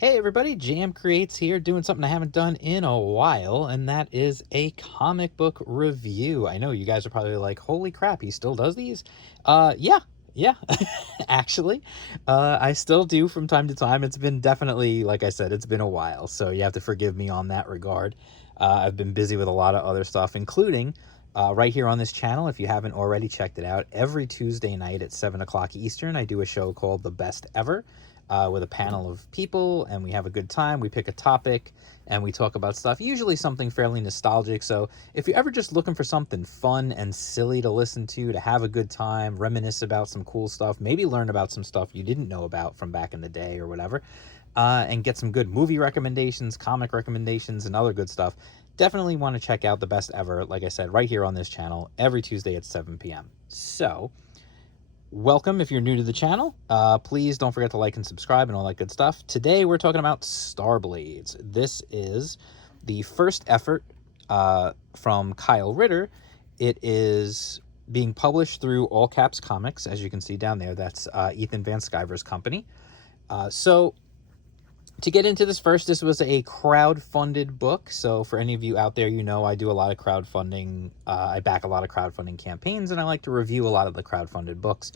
Hey everybody, Jam Creates here doing something I haven't done in a while, and that is a comic book review. I know you guys are probably like, holy crap, he still does these? Yeah, actually. I still do from time to time. It's been definitely, like I said, it's been a while, so you have to forgive me on that regard. I've been busy with a lot of other stuff, including right here on this channel. If you haven't already checked it out, every Tuesday night at 7 o'clock Eastern, I do a show called The Best Ever with a panel of people, and we have a good time. We pick a topic and we talk about stuff, usually something fairly nostalgic. So if you're ever just looking for something fun and silly to listen to have a good time, reminisce about some cool stuff, maybe learn about some stuff you didn't know about from back in the day or whatever, and get some good movie recommendations, comic recommendations, and other good stuff, definitely want to check out The Best Ever, like I said, right here on this channel every Tuesday at 7 p.m. So welcome if you're new to the channel. Please don't forget to like and subscribe and all that good stuff. Today we're talking about Starblades. This is the first effort from Kyle Ritter. It is being published through All Caps Comics, as you can see down there. That's Ethan Van Sciver's company. So to get into this first, this was a crowd-funded book. So for any of you out there, you know I do a lot of crowdfunding. I back a lot of crowdfunding campaigns, and I like to review a lot of the crowdfunded books.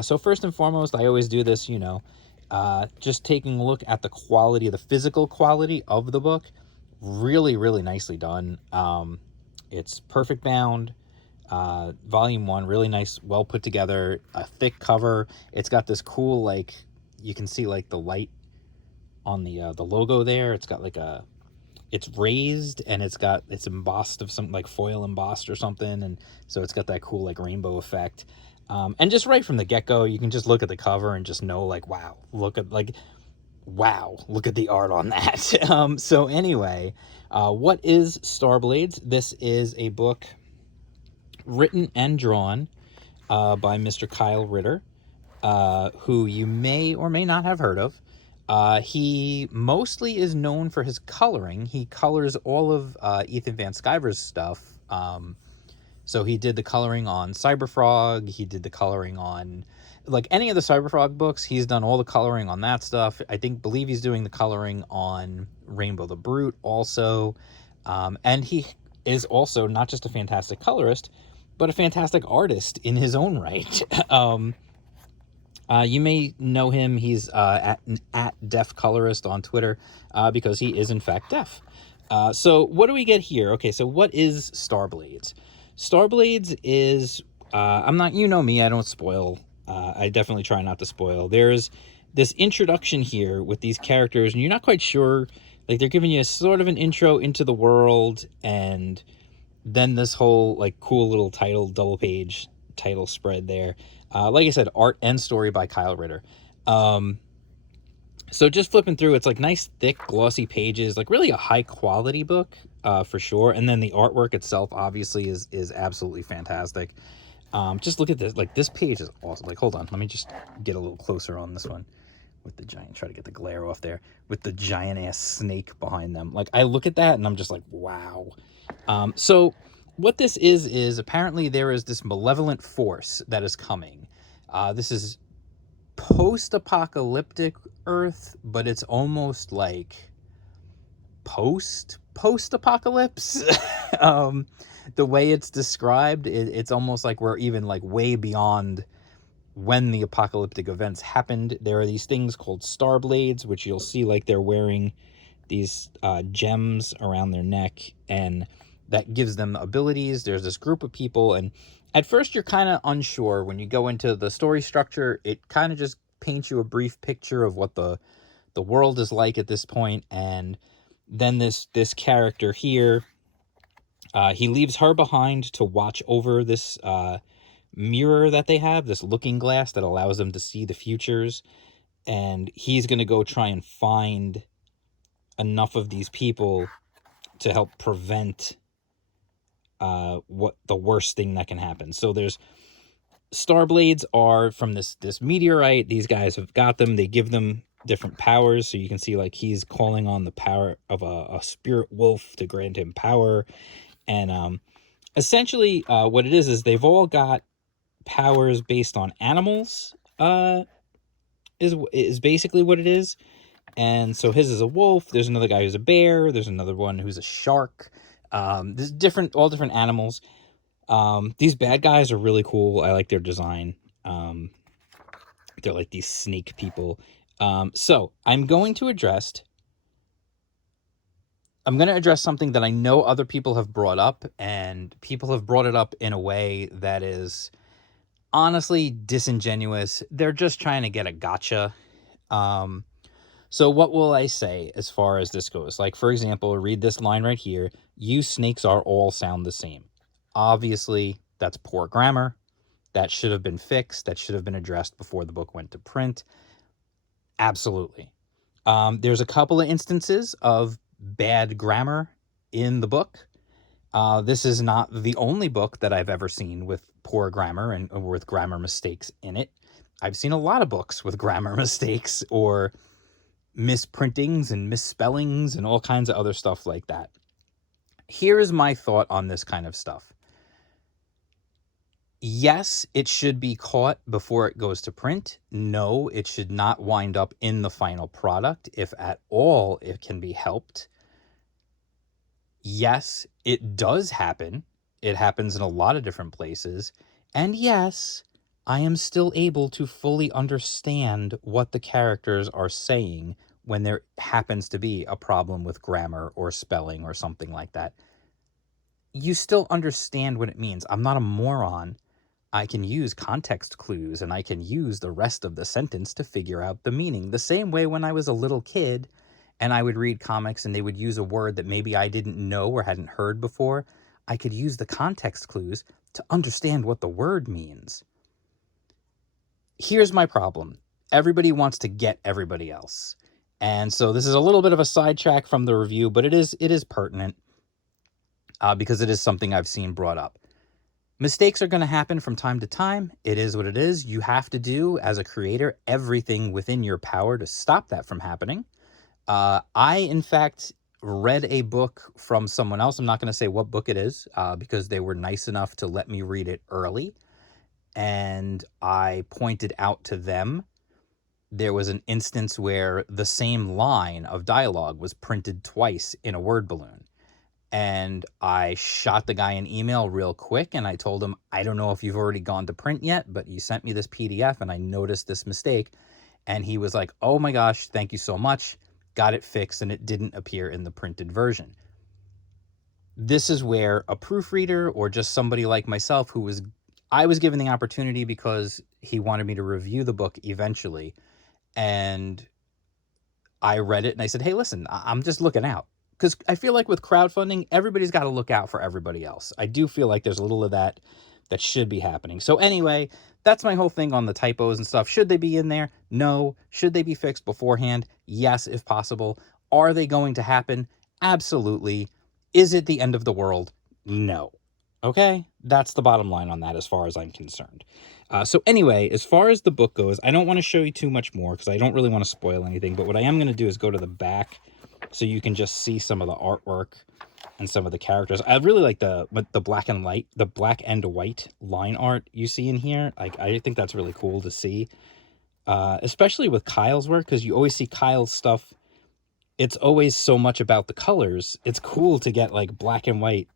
So first and foremost, I always do this, just taking a look at the quality, the physical quality of the book. Really, really nicely done. It's perfect bound. Volume 1, really nice, well put together, a thick cover. It's got this cool, like, you can see like the light on the logo there. It's got like it's raised and it's embossed of some like foil embossed or something, and so it's got that cool like rainbow effect. And just right from the get-go, you can just look at the cover and just know like, wow, look at the art on that. So anyway, what is Starblades? This is a book written and drawn by Mr. Kyle Ritter, who you may or may not have heard of. He mostly is known for his coloring. He colors all of Ethan Van Sciver's stuff. So he did the coloring on Cyberfrog. He did the coloring on, like, any of the Cyberfrog books. He's done all the coloring on that stuff. Believe he's doing the coloring on Rainbow the Brute also. And he is also not just a fantastic colorist, but a fantastic artist in his own right. You may know him. He's at Deaf Colorist on Twitter because he is in fact deaf. So what do we get here? Okay, so what is Starblades? Starblades is, I'm not, you know me, I don't spoil. I definitely try not to spoil. There's this introduction here with these characters, and you're not quite sure, like they're giving you a sort of an intro into the world, and then this whole like cool little double page title spread there. Like I said, art and story by Kyle Ritter. So just flipping through, it's like nice, thick, glossy pages, like really a high quality book for sure. And then the artwork itself obviously is absolutely fantastic. Just look at this, like this page is awesome. Like, hold on, let me just get a little closer on this one with the giant, try to get the glare off there, with the giant ass snake behind them. Like I look at that and I'm just like, wow. So what this is apparently there is this malevolent force that is coming. This is post-apocalyptic Earth, but it's almost like post-apocalypse. The way it's described, it's almost like we're even like way beyond when the apocalyptic events happened. There are these things called Starblades, which you'll see like they're wearing these gems around their neck, and that gives them abilities. There's this group of people, and at first you're kind of unsure. When you go into the story structure, it kind of just paints you a brief picture of what the world is like at this point. And then this character here, he leaves her behind to watch over this mirror that they have, this looking glass that allows them to see the futures, and he's going to go try and find enough of these people to help prevent what the worst thing that can happen. So there's Starblades are from this meteorite. These guys have got them. They give them different powers. So you can see like he's calling on the power of a spirit wolf to grant him power. And essentially what it is they've all got powers based on animals, is basically what it is. And so his is a wolf. There's another guy who's a bear. There's another one who's a shark. There's all different animals. These bad guys are really cool. I like their design. They're like these snake people. So I'm going to address something that I know other people have brought up, and people have brought it up in a way that is honestly disingenuous. They're just trying to get a gotcha. So what will I say as far as this goes? Like, for example, read this line right here. You snakes are all sound the same. Obviously, that's poor grammar. That should have been fixed. That should have been addressed before the book went to print. Absolutely. There's a couple of instances of bad grammar in the book. This is not the only book that I've ever seen with poor grammar and with grammar mistakes in it. I've seen a lot of books with grammar mistakes or misprintings and misspellings and all kinds of other stuff like that. Here is my thought on this kind of stuff. Yes, it should be caught before it goes to print. No, it should not wind up in the final product. If at all it can be helped. Yes, it does happen. It happens in a lot of different places. And yes, I am still able to fully understand what the characters are saying when there happens to be a problem with grammar or spelling or something like that. You still understand what it means. I'm not a moron. I can use context clues and I can use the rest of the sentence to figure out the meaning. The same way when I was a little kid and I would read comics and they would use a word that maybe I didn't know or hadn't heard before, I could use the context clues to understand what the word means. Here's my problem. Everybody wants to get everybody else. And so this is a little bit of a sidetrack from the review, but it is pertinent because it is something I've seen brought up. Mistakes are going to happen from time to time. It is what it is. You have to do, as a creator, everything within your power to stop that from happening. I, in fact, read a book from someone else. I'm not going to say what book it is because they were nice enough to let me read it early. And I pointed out to them there was an instance where the same line of dialogue was printed twice in a word balloon. And I shot the guy an email real quick and I told him, I don't know if you've already gone to print yet, but you sent me this PDF and I noticed this mistake. And he was like, oh my gosh, thank you so much. Got it fixed and it didn't appear in the printed version. This is where a proofreader or just somebody like myself I was given the opportunity because he wanted me to review the book eventually. And I read it and I said, hey, listen, I'm just looking out. Because I feel like with crowdfunding, everybody's got to look out for everybody else. I do feel like there's a little of that should be happening. So anyway, that's my whole thing on the typos and stuff. Should they be in there? No. Should they be fixed beforehand? Yes, if possible. Are they going to happen? Absolutely. Is it the end of the world? No. Okay? That's the bottom line on that as far as I'm concerned. So anyway, as far as the book goes, I don't want to show you too much more because I don't really want to spoil anything. But what I am going to do is go to the back so you can just see some of the artwork and some of the characters. I really like the black and white line art you see in here. Like, I think that's really cool to see, especially with Kyle's work, because you always see Kyle's stuff. It's always so much about the colors. It's cool to get like black and white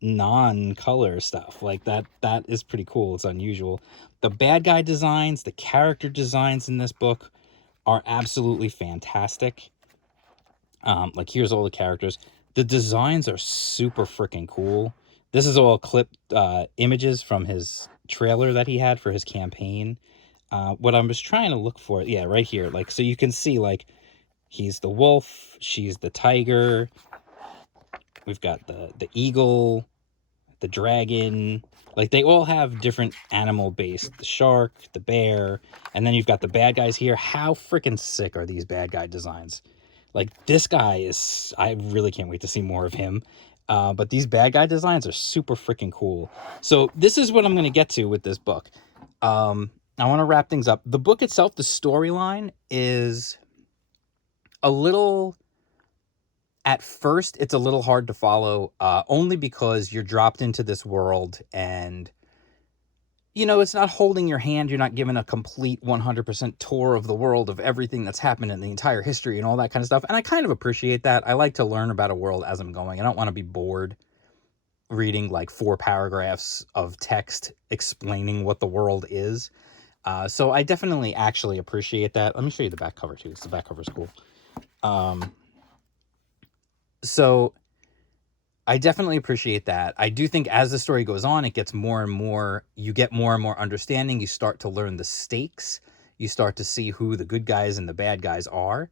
non-color stuff like that. That is pretty cool. It's unusual. The bad guy designs, the character designs in this book are absolutely fantastic. Like, here's all the characters. The designs are super freaking cool. This is all clipped images from his trailer that he had for his campaign. What I was trying to look for, yeah, right here. Like, so you can see, like, he's the wolf, she's the tiger. We've got the eagle, the dragon. Like, they all have different animal-based. The shark, the bear, and then you've got the bad guys here. How freaking sick are these bad guy designs? Like, this guy is, I really can't wait to see more of him. But these bad guy designs are super freaking cool. So this is what I'm going to get to with this book. I want to wrap things up. The book itself, the storyline is a little, at first, it's a little hard to follow, only because you're dropped into this world and it's not holding your hand. You're not given a complete 100% tour of the world of everything that's happened in the entire history and all that kind of stuff. And I kind of appreciate that. I like to learn about a world as I'm going. I don't want to be bored reading like 4 paragraphs of text explaining what the world is. So I definitely actually appreciate that. Let me show you the back cover too. The back cover is cool. So I definitely appreciate that. I do think as the story goes on, it gets more and more, you get more and more understanding. You start to learn the stakes. You start to see who the good guys and the bad guys are.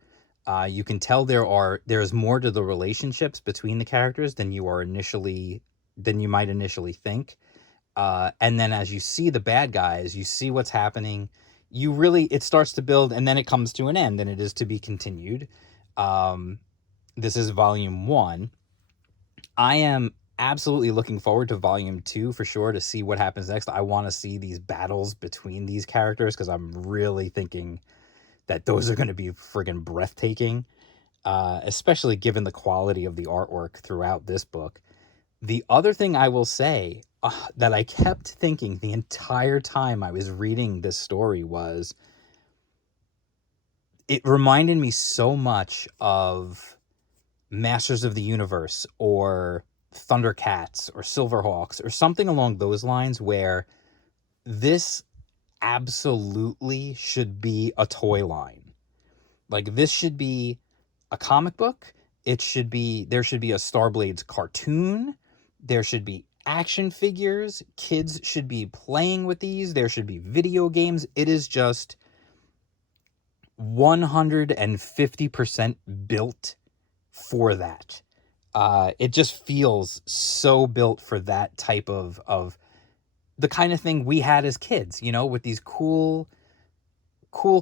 You can tell there's more to the relationships between the characters than you might initially think. And then as you see the bad guys, you see what's happening. It starts to build, and then it comes to an end, and it is to be continued. This is volume 1. I am absolutely looking forward to volume 2 for sure, to see what happens next. I want to see these battles between these characters because I'm really thinking that those are going to be friggin' breathtaking, especially given the quality of the artwork throughout this book. The other thing I will say that I kept thinking the entire time I was reading this story was, it reminded me so much of Masters of the Universe or Thundercats or Silverhawks or something along those lines, where this absolutely should be a toy line. Like, this should be a comic book. There should be a Starblades cartoon. There should be action figures. Kids should be playing with these. There should be video games. It is just 150% built for that. It just feels so built for that type of the kind of thing we had as kids, with these cool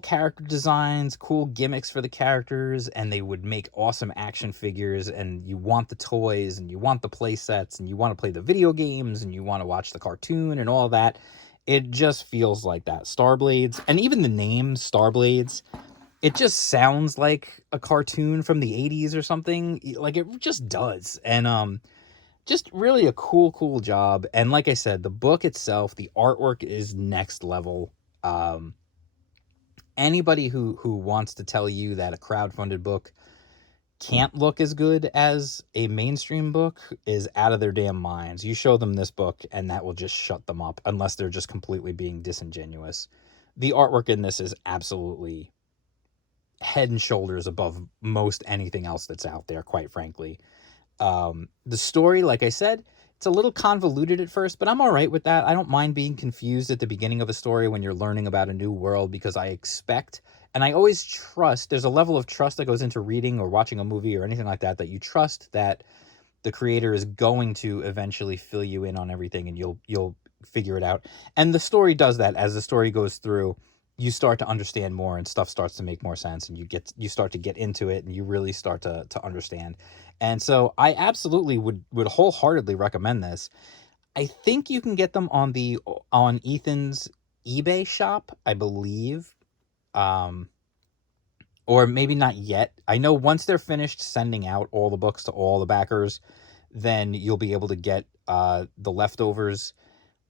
character designs, cool gimmicks for the characters, and they would make awesome action figures, and you want the toys, and you want the play sets, and you want to play the video games, and you want to watch the cartoon and all that. It just feels like that. Starblades, and even the name Starblades, it just sounds like a cartoon from the 80s or something. Like, it just does. And just really a cool job. And like I said, the book itself, the artwork is next level. Anybody who wants to tell you that a crowdfunded book can't look as good as a mainstream book is out of their damn minds. You show them this book and that will just shut them up, unless they're just completely being disingenuous. The artwork in this is absolutely head and shoulders above most anything else that's out there, quite frankly. The story, like I said, it's a little convoluted at first, but I'm all right with that. I don't mind being confused at the beginning of a story when you're learning about a new world, because I expect, and I always trust, there's a level of trust that goes into reading or watching a movie or anything like that, that you trust that the creator is going to eventually fill you in on everything, and you'll figure it out. And the story does that. As the story goes through, you start to understand more, and stuff starts to make more sense, and you start to get into it, and you really start to understand. And so I absolutely would wholeheartedly recommend this. I think you can get them on Ethan's eBay shop, I believe. Or maybe not yet. I know once they're finished sending out all the books to all the backers, then you'll be able to get the leftovers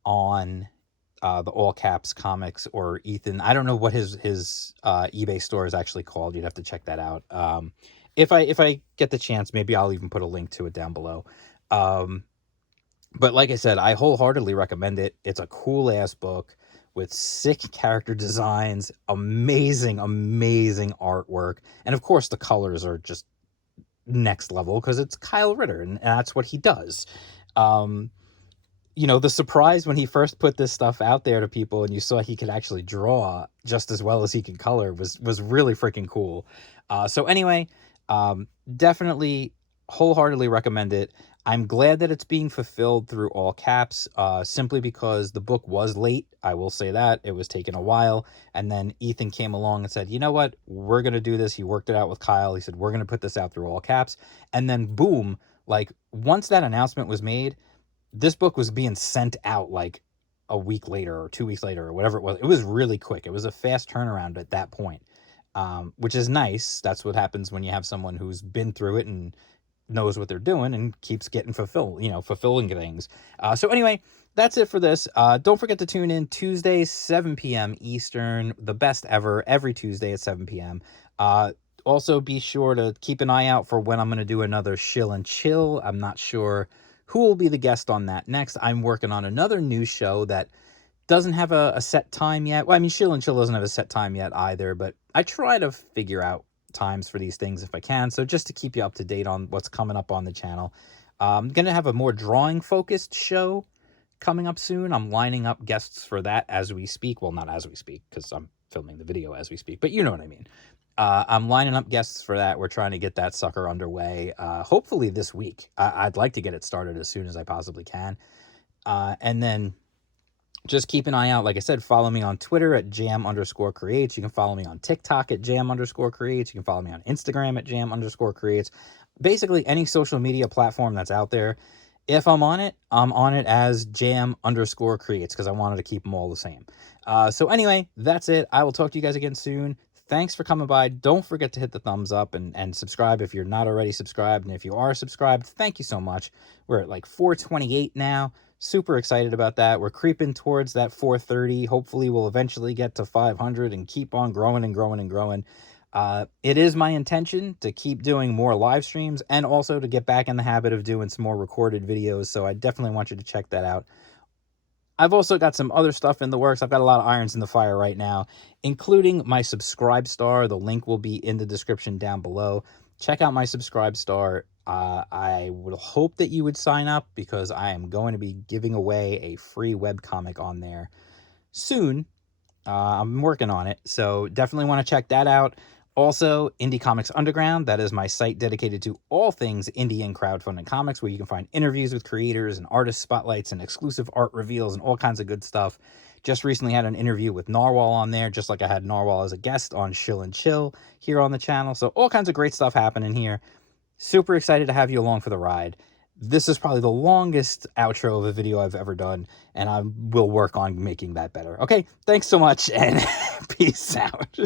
on the All Caps Comics or Ethan. I don't know what his eBay store is actually called. You'd have to check that out. If I get the chance, maybe I'll even put a link to it down below. But like I said, I wholeheartedly recommend it. It's a cool ass book with sick character designs, amazing artwork, and of course the colors are just next level because it's Kyle Ritter, and that's what he does. The surprise when he first put this stuff out there to people and you saw he could actually draw just as well as he could color was really freaking cool. So anyway, definitely wholeheartedly recommend it. I'm glad that it's being fulfilled through All Caps, simply because the book was late. I will say that. It was taking a while. And then Ethan came along and said, you know what? We're going to do this. He worked it out with Kyle. He said, we're going to put this out through All Caps. And then boom, like once that announcement was made, this book was being sent out like a week later or 2 weeks later or whatever it was. It was really quick. It was a fast turnaround at that point, which is nice. That's what happens when you have someone who's been through it and knows what they're doing and keeps getting fulfilling things. So anyway, that's it for this. Don't forget to tune in Tuesday, 7 p.m. Eastern, the best ever, every Tuesday at 7 p.m. Also, be sure to keep an eye out for when I'm going to do another Shill and Chill. I'm not sure who will be the guest on that next. I'm working on another new show that doesn't have a set time yet. Well, I mean, Shill and Chill doesn't have a set time yet either, but I try to figure out times for these things if I can. So just to keep you up to date on what's coming up on the channel. I'm going to have a more drawing-focused show coming up soon. I'm lining up guests for that as we speak. Well, not as we speak, because I'm filming the video as we speak, but you know what I mean. I'm lining up guests for that. We're trying to get that sucker underway, hopefully this week. I'd like to get it started as soon as I possibly can. And then just keep an eye out. Like I said, follow me on Twitter at jam_creates. You can follow me on TikTok at jam_creates. You can follow me on Instagram at jam_creates. Basically, any social media platform that's out there. If I'm on it as jam_creates because I wanted to keep them all the same. So anyway, that's it. I will talk to you guys again soon. Thanks for coming by. Don't forget to hit the thumbs up and subscribe if you're not already subscribed. And if you are subscribed, thank you so much. We're at like 428 now. Super excited about that. We're creeping towards that 430. Hopefully we'll eventually get to 500 and keep on growing and growing and growing. It is my intention to keep doing more live streams and also to get back in the habit of doing some more recorded videos. So I definitely want you to check that out. I've also got some other stuff in the works. I've got a lot of irons in the fire right now, including my Subscribe Star. The link will be in the description down below. Check out my Subscribe Star. I would hope that you would sign up because I am going to be giving away a free webcomic on there soon. I'm working on it, so definitely want to check that out. Also, Indie Comics Underground, that is my site dedicated to all things indie and crowdfunding comics, where you can find interviews with creators and artist spotlights and exclusive art reveals and all kinds of good stuff. Just recently had an interview with Narwhal on there, just like I had Narwhal as a guest on Shill and Chill here on the channel. So all kinds of great stuff happening here. Super excited to have you along for the ride. This is probably the longest outro of a video I've ever done, and I will work on making that better. Okay, thanks so much, and peace out.